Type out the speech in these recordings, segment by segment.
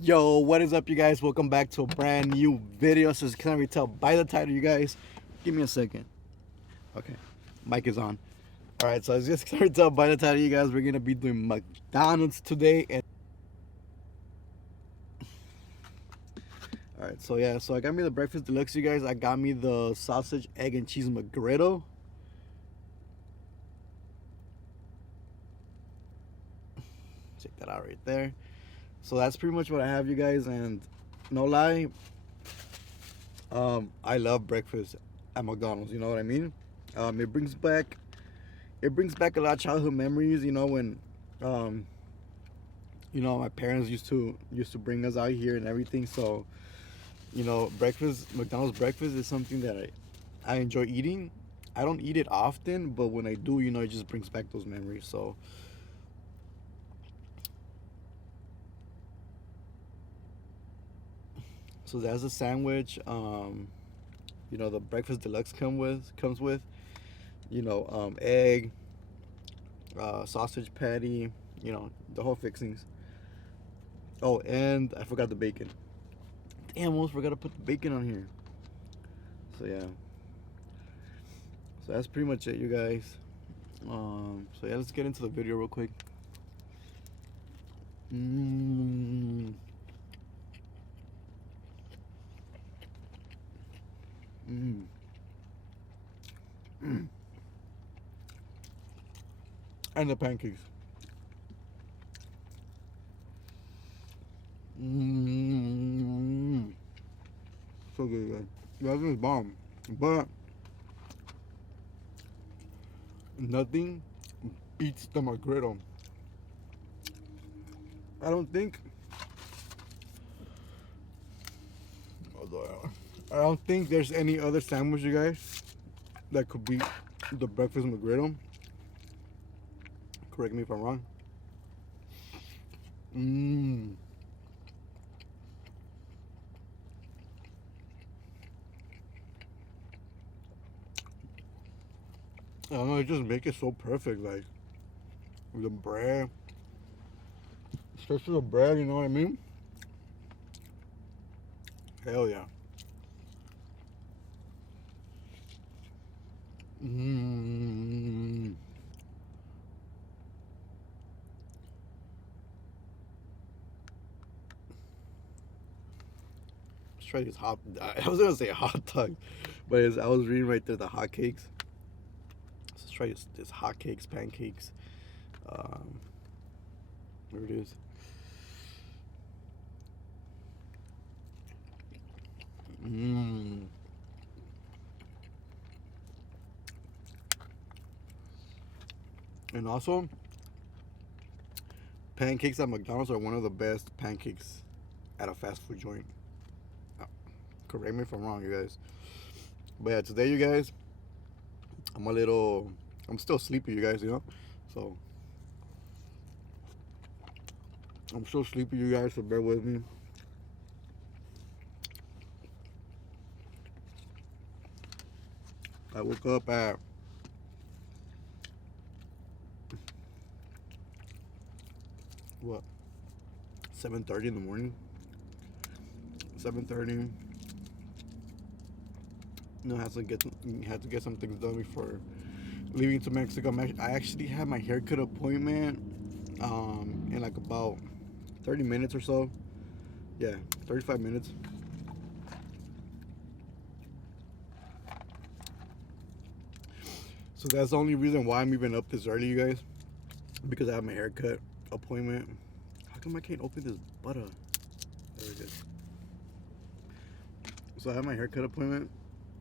Yo, what is up, you guys? Welcome back to a brand new video. So, as can we tell by the title, you guys? Give me a second. Okay, mic is on. All right, so as you can tell by the title, you guys, we're gonna be doing McDonald's today. And all right, so yeah, so I got me the breakfast deluxe, you guys. I got me the sausage, egg, and cheese McGriddle. Check that out right there. So that's pretty much what I have, you guys. And no lie, I love breakfast at McDonald's. You know what I mean? It brings back a lot of childhood memories. You know when, um, my parents used to bring us out here and everything. So McDonald's breakfast is something that I enjoy eating. I don't eat it often, but when I do, it just brings back those memories. So that's a sandwich. The breakfast deluxe comes with egg, sausage patty, the whole fixings. Oh, and I forgot the bacon. Damn, almost forgot to put the bacon on here. So yeah. So that's pretty much it, you guys. So yeah, let's get into the video real quick. Mmm. Mmm. Mm. And the pancakes. Mmm. So good, guys. That is bomb. But nothing beats the McGriddle. I don't think. I don't think there's any other sandwich, you guys, that could beat the breakfast McGriddle. Correct me if I'm wrong. Mmm. I don't know, it just make it so perfect, like with the bread, especially the bread. You know what I mean? Hell yeah. Mmm. Let's try these hot. I was gonna say hot dog, but I was reading right there the hot cakes. So let's try this hot cakes, pancakes. Um, where it is. Mmm. And also, pancakes at McDonald's are one of the best pancakes at a fast food joint. Uh, Correct me if I'm wrong, you guys. But yeah, today, you guys, I'm still sleepy, you guys, So, I'm still sleepy, you guys, so bear with me. I woke up at what, 7:30 in the morning. 7:30. Had to get some things done before leaving to Mexico. I actually had my haircut appointment in like about 30 minutes or so. Yeah, 35 minutes. So that's the only reason why I'm even up this early, you guys, because I have my haircut appointment. How come I can't open this butter? There it is. So I have my haircut appointment,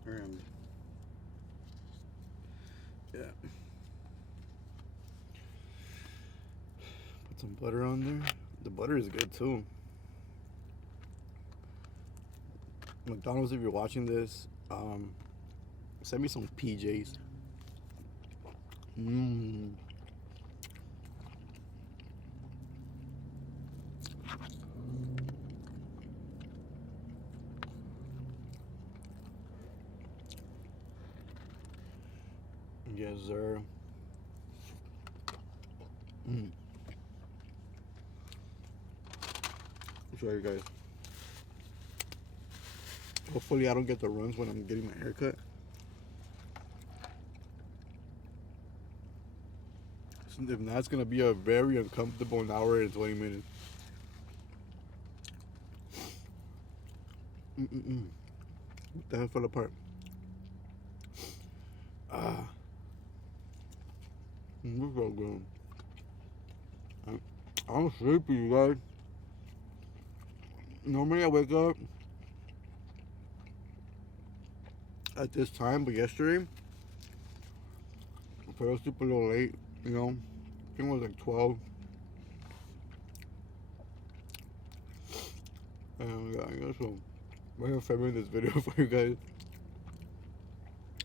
and yeah, put some butter on there. The butter is good too. McDonald's, if you're watching this, send me some PJs. Mmm. Yes, sir. show you guys. Hopefully I don't get the runs when I'm getting my haircut. If not, it's gonna be a very uncomfortable 1 hour and 20 minutes. What the hell fell apart? This is so good. I'm sleepy, you guys. Normally I wake up at this time, but yesterday I fell asleep a little late, you know. I think it was like 12. And yeah, so I'm gonna film this video for you guys.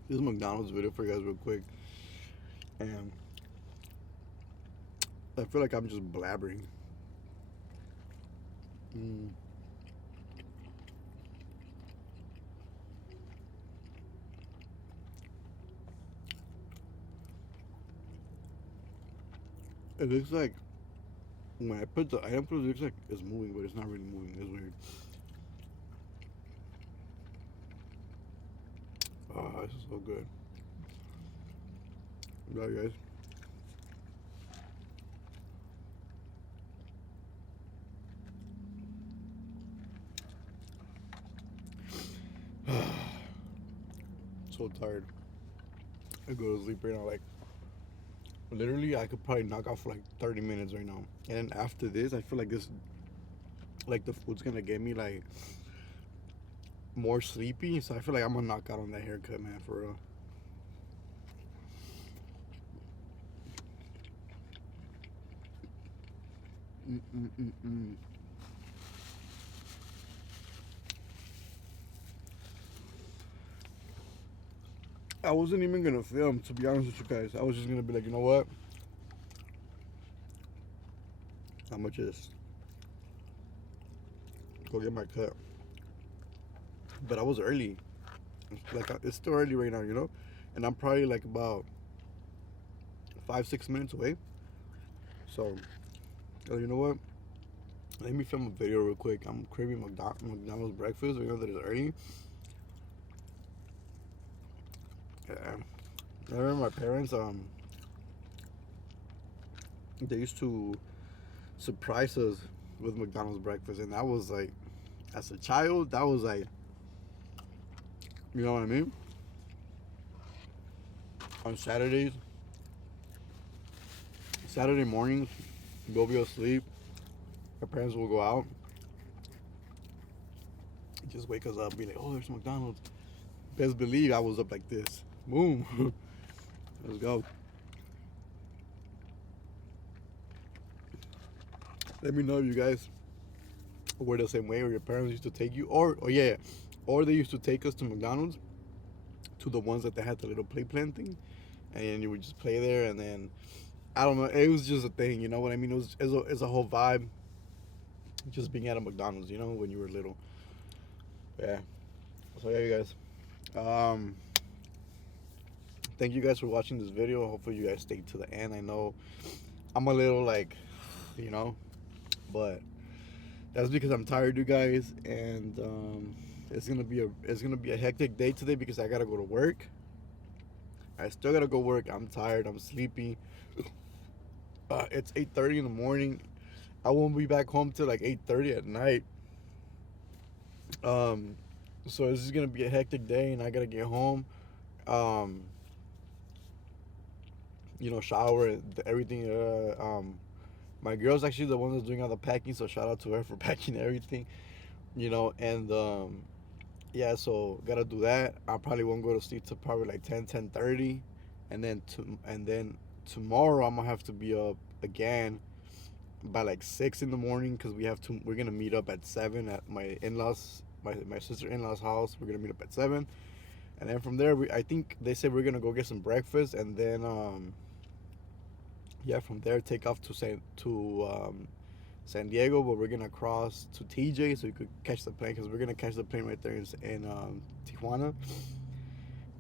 This is McDonald's video for you guys real quick. And I feel like I'm just blabbering. It looks like when I put the item, it looks like it's moving, but it's not really moving. It's weird. Oh, this is so good. Bye, guys. So tired. I go to sleep right now. Like, literally, I could probably knock out for like 30 minutes right now. And then after this, I feel like this, like the food's gonna get me like more sleepy. So I feel like I'm gonna knock out on that haircut, man, for real. I wasn't even gonna film, to be honest with you guys. I was just gonna be like, you know what? I'm gonna just go get my cut. But I was early. Like, it's still early right now, you know? And I'm probably like about 5-6 minutes away. So, you know what? Let me film a video real quick. I'm craving McDonald's breakfast. You know that it's early. Yeah. I remember my parents, they used to surprise us with McDonald's breakfast. And that was like, as a child, that was like, you know what I mean? On Saturday mornings, we'll be asleep. Our parents will go out, just wake us up, be like, oh, there's McDonald's. Best believe I was up like this. Boom. Let's go. Let me know if you guys were the same way, or your parents used to take you, or they used to take us to McDonald's, to the ones that they had the little play plan thing, and you would just play there, and then, I don't know, it was just a thing, you know what I mean? It's a whole vibe, just being at a McDonald's, you know, when you were little. Yeah. So yeah, you guys. Thank you guys for watching this video. Hopefully you guys stay to the end. I know I'm a little like, you know, but that's because I'm tired, you guys, and it's gonna be a hectic day today because I gotta go to work. I still gotta go work. I'm tired. I'm sleepy. It's 8:30 in the morning. I won't be back home till like 8:30 at night. So this is gonna be a hectic day, and I gotta get home. You know, shower, everything. My girl's actually the one that's doing all the packing, so shout out to her for packing everything. You know, and yeah, so gotta do that. I probably won't go to sleep till probably like 10:30, and then tomorrow I'm gonna have to be up again by like 6 in the morning because we're gonna meet up at 7 at my in-laws, my sister-in-law's house. We're gonna meet up at 7, and then from there I think they said we're gonna go get some breakfast, and then yeah, from there take off to San Diego, but we're gonna cross to TJ so you could catch the plane, because we're gonna catch the plane right there in Tijuana,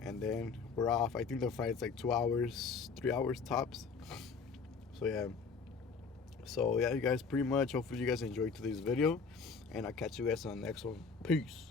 and then we're off. I think the flight's like 2 hours, 3 hours tops. So yeah, So yeah, you guys, pretty much, hopefully you guys enjoyed today's video, and I'll catch you guys on the next one. Peace.